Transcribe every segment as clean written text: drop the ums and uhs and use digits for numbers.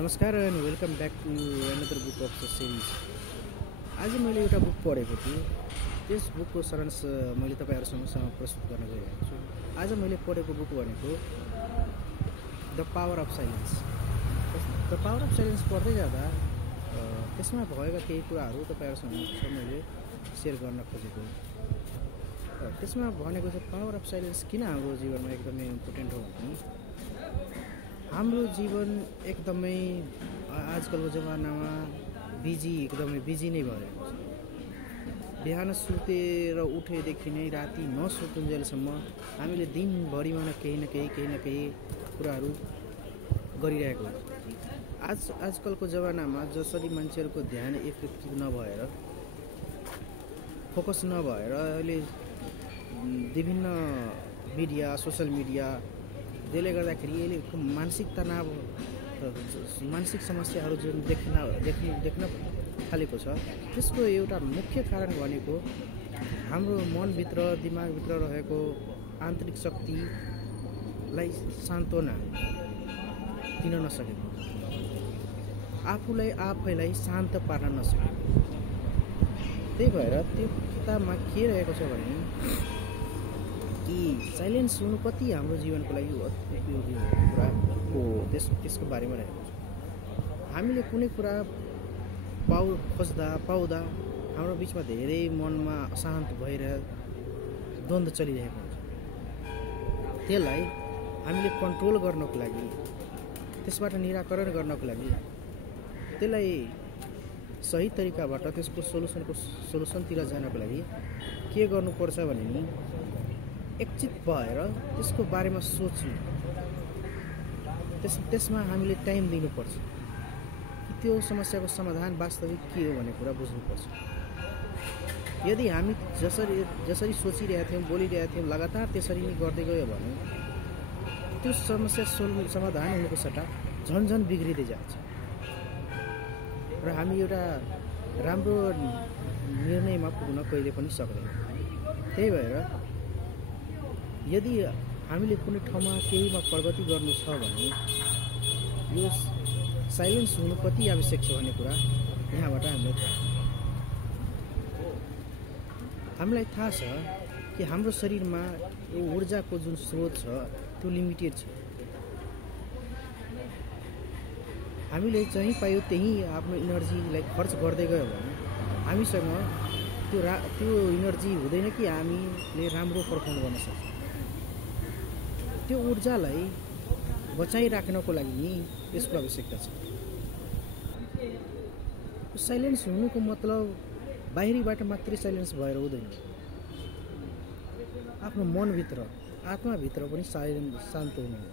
नमस्कार and welcome back to another book of the series. आज मैले एउटा बुक पढेको थिएँ। त्यस बुकको सारांश मैले तपाईँहरूसँग प्रस्तुत गर्न गइरहेको छु। आज मैले पढेको बुक भनेको the power of silence. The power of silence पढ्दै जाँदा त्यसमा भएका केही कुराहरू तपाईँहरूसँग मैले सेयर गर्न खोजेको। त्यसमा भनेको चाहिँ पावर अफ साइलेन्स किन हाम्रो जीवनमा एकदमै इम्पोर्टेन्ट हो भने हाम्रो जीवन एकदमै आजकलको जमानामा एकदमै बिजी नै भइरहेको छ। बिहान सुतेर उठेदेखि नै राति नसुतुन्जेलसम्म हामीले दिनभरिमा केही न केही कुराहरू गरिरहेको हुन्छ। आजकलको जमानामा जसरी मान्छेहरूको ध्यान एकत्रित नभएर फोकस नभएर अहिले विभिन्न मिडिया सोसल मिडिया त्यसले गर्दाखेरि अहिले मानसिक तनाव मानसिक समस्याहरू जुन देख्न थालेको छ त्यसको एउटा मुख्य कारण भनेको हाम्रो मनभित्र दिमागभित्र रहेको आन्तरिक शक्तिलाई सान्त्वना दिन नसकेको, आफैलाई शान्त पार्न नसकेको। त्यही भएर त्यो किताबमा के रहेको छ भने कि साइलेन्स हुनु कति हाम्रो जीवनको लागि उपयोगी कुरा हो त्यसको बारेमा रहेको छ। हामीले कुनै कुरा पाउँदा हाम्रो बिचमा धेरै मनमा अशान्त भएर द्वन्द्व चलिरहेको हुन्छ। त्यसलाई हामीले कन्ट्रोल गर्नको लागि, त्यसबाट निराकरण गर्नको लागि, त्यसलाई सही तरिकाबाट त्यसको सोलुसनतिर जानको लागि के गर्नुपर्छ भने नि एकचित भएर त्यसको बारेमा सोच्नु, त्यसमा हामीले टाइम दिनुपर्छ कि त्यो समस्याको समाधान वास्तविक के हो भन्ने कुरा बुझ्नुपर्छ। यदि हामी जसरी सोचिरहेका थियौँ, बोलिरहेका थियौँ, लगातार त्यसरी नै गर्दै गयो भने त्यो समस्या समाधान हुनुको सट्टा झन् बिग्रिँदै जान्छ र हामी एउटा राम्रो निर्णयमा पुग्न कहिले पनि सक्दैनौँ। त्यही भएर यदि हामीले कुनै ठाउँमा केहीमा प्रगति गर्नु छ भने यो साइलेन्स हुनु कति आवश्यक छ भन्ने कुरा यहाँबाट हामीलाई थाहा छ कि हाम्रो शरीरमा यो ऊर्जाको जुन स्रोत छ त्यो लिमिटेड छ। हामीले जहीँ पायो त्यहीँ आफ्नो इनर्जीलाई खर्च गर्दै गयो भने हामीसँग त्यो इनर्जी हुँदैन कि हामीले राम्रो पर्फर्म गर्न सक्छौँ। त्यो ऊर्जालाई बचाइराख्नको लागि नि यसको आवश्यकता छ। साइलेन्स हुनुको मतलब बाहिरीबाट मात्रै साइलेन्स भएर हुँदैन, आफ्नो मनभित्र आत्माभित्र पनि शान्त हुनु हो।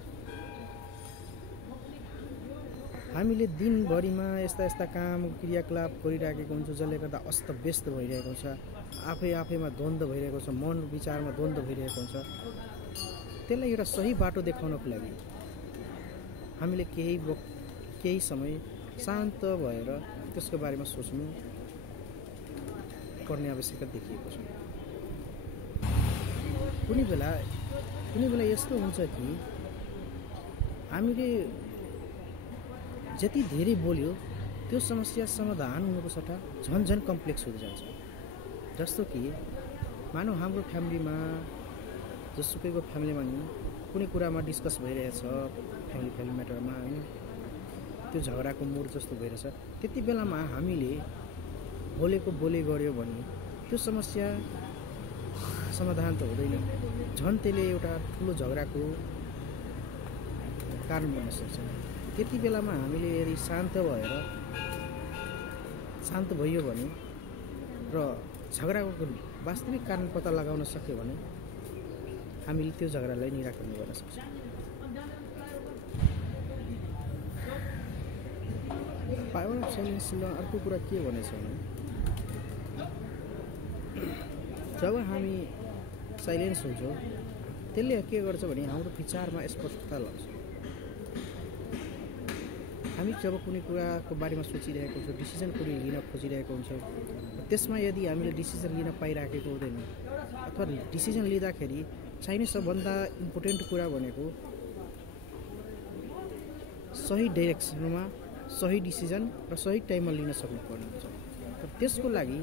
हामीले दिनभरिमा यस्ता काम क्रियाकलाप गरिराखेको हुन्छ जसले गर्दा अस्तव्यस्त भइरहेको हुन्छ, आफैमा द्वन्द्व भइरहेको छ, मन विचारमा द्वन्द्व भइरहेको हुन्छ। त्यसलाई एउटा सही बाटो देखाउनको लागि हामीले केही समय शान्त भएर त्यसको बारेमा सोच्नु पर्ने आवश्यकता देखिएको छ। कुनै बेला यस्तो हुन्छ कि हामीले जति धेरै बोल्यो त्यो समस्या समाधान हुनुको सट्टा झन् कम्प्लेक्स हुँदै जान्छ। जस्तो कि मानौ हाम्रो फ्यामिलीमा जसुकैको फ्यामिलीमा नि कुनै कुरामा डिस्कस भइरहेछ, फ्यामिली म्याटरमा होइन, त्यो झगडाको मुड जस्तो भइरहेछ, त्यति बेलामा हामीले बोले गऱ्यो भने त्यो समस्या समाधान त हुँदैन, झन् त्यसले एउटा ठुलो झगडाको कारण बन्न सक्छ। त्यति बेलामा हामीले यदि शान्त भयो भने र झगडाको वास्तविक कारण पत्ता लगाउन सक्यो भने हामीले त्यो झगडालाई निराकरण गर्न सक्छौँ। पावर अफ साइलेन्समा अर्को कुरा के भनेछ भने जब हामी साइलेन्स हुन्छौँ त्यसले के गर्छ भने हाम्रो विचारमा स्पष्टता ल्याउँछ। हामी जब कुनै कुराको बारेमा सोचिरहेको हुन्छौँ, डिसिजन कुनै लिन खोजिरहेको हुन्छौँ, त्यसमा यदि हामीले डिसिजन लिन पाइराखेको हुँदैन अथवा डिसिजन लिँदाखेरि चाहिने सबभन्दा इम्पोर्टेन्ट कुरा भनेको सही डाइरेक्सनमा सही डिसिजन र सही टाइममा लिन सक्नुपर्ने हुन्छ। तर त्यसको लागि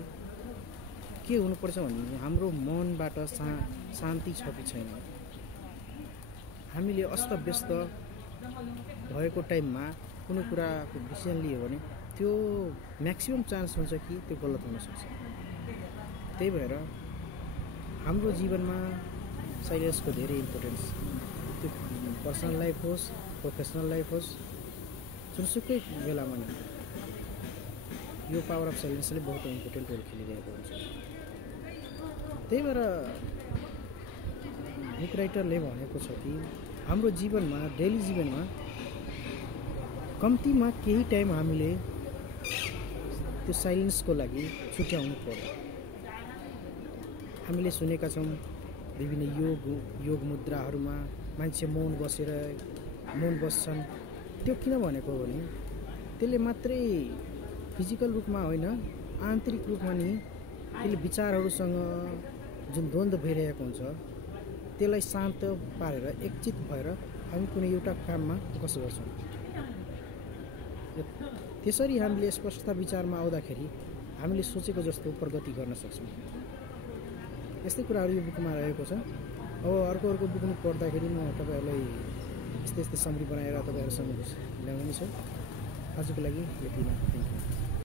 के हुनुपर्छ भने हाम्रो मनबाट शान्ति छ कि छैन। हामीले अस्तव्यस्त भएको टाइममा कुनै कुराको डिसिजन लियो भने त्यो म्याक्सिमम चान्स हुन्छ कि त्यो गलत हुनसक्छ। त्यही भएर हाम्रो जीवनमा साइलेन्सको धेरै इम्पोर्टेन्स, त्यो पर्सनल लाइफ होस् प्रोफेसनल लाइफ होस् जुनसुकै बेलामा नै यो पावर अफ साइलेन्सले बहुत इम्पोर्टेन्ट रोल खेलिरहेको हुन्छ। त्यही भएर बुक राइटरले भनेको छ कि हाम्रो जीवनमा डेली जीवनमा कम्तीमा केही टाइम हामीले त्यो साइलेन्सको लागि छुट्याउनु पर्यो। हामीले सुनेका छौँ विभिन्न योग मुद्राहरूमा मान्छे मौन बस्छन्। त्यो किन भनेको भने त्यसले मात्रै फिजिकल रूपमा होइन आन्तरिक रूपमा नि त्यसले विचारहरूसँग जुन द्वन्द्व भइरहेको हुन्छ त्यसलाई शान्त पारेर एकचित भएर हामी कुनै एउटा काममा फोकस गर्छौँ। त्यसरी हामीले स्पष्टता विचारमा आउँदाखेरि हामीले सोचेको जस्तो प्रगति गर्न सक्छौँ। यस्तै कुराहरू यो बुकमा रहेको छ। अब अर्को बुक पढ्दाखेरि म तपाईँहरूलाई यस्तै समरी बनाएर तपाईँहरूसँग ल्याउने छु। आजको लागि यति नै। Thank you.